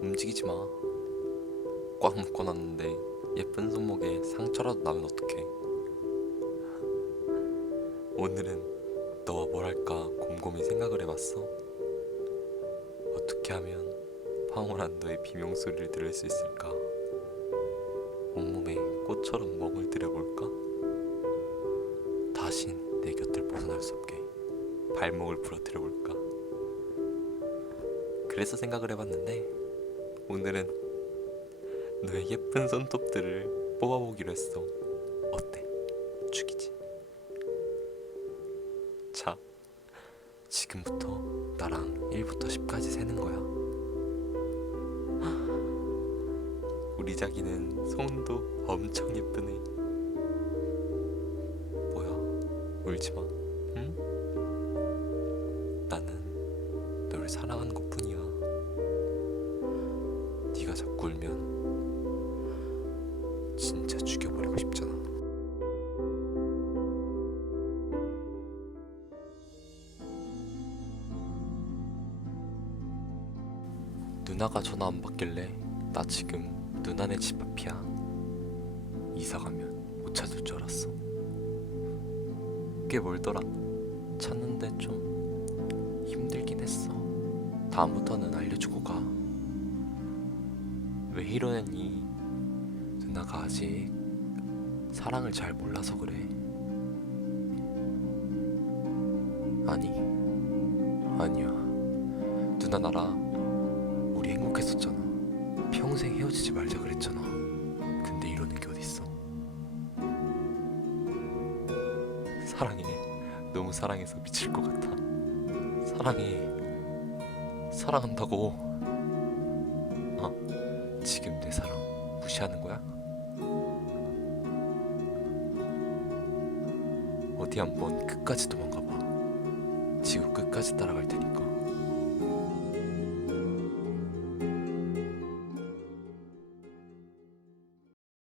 움직이지 마. 꽉 묶어놨는데 예쁜 손목에 상처라도 나면 어떡해. 오늘은 너와 뭘 할까 곰곰이 생각을 해봤어. 어떻게 하면 너의 비명 소리를 들을 수 있을까? 온몸에 꽃처럼 멍을 들여볼까? 다신 내 곁을 벗어날 수 없게 발목을 부러뜨려볼까? 그래서 생각을 해봤는데 오늘은 너의 예쁜 손톱들을 뽑아보기로 했어. 어때? 죽이지? 자, 지금부터 나랑 1부터 10까지 세는 거야. 우리 자기는 손도 엄청 예쁘네. 뭐야, 울지 마. 응? 나는 널 사랑하는 것뿐 자꾸 울면 진짜 죽여버리고 싶잖아. 누나가 전화 안 받길래 나 지금 누나네 집 앞이야. 이사 가면 못 찾을 줄 알았어. 꽤 멀더라. 찾는데 좀 힘들긴 했어. 다음부터는 알려주고 가. 왜 이러냐니? 누나가 아직 사랑을 잘 몰라서 그래. 아니, 아니야. 누나 나랑 우리 행복했었잖아. 평생 헤어지지 말자 그랬잖아. 근데 이러는 게 어딨어? 사랑해. 너무 사랑해서 미칠 것 같아. 사랑해. 사랑한다고. 어? 지금 내 사랑 무시하는 거야? 어디 한번 끝까지 도망가 봐. 지구 끝까지 따라갈 테니까.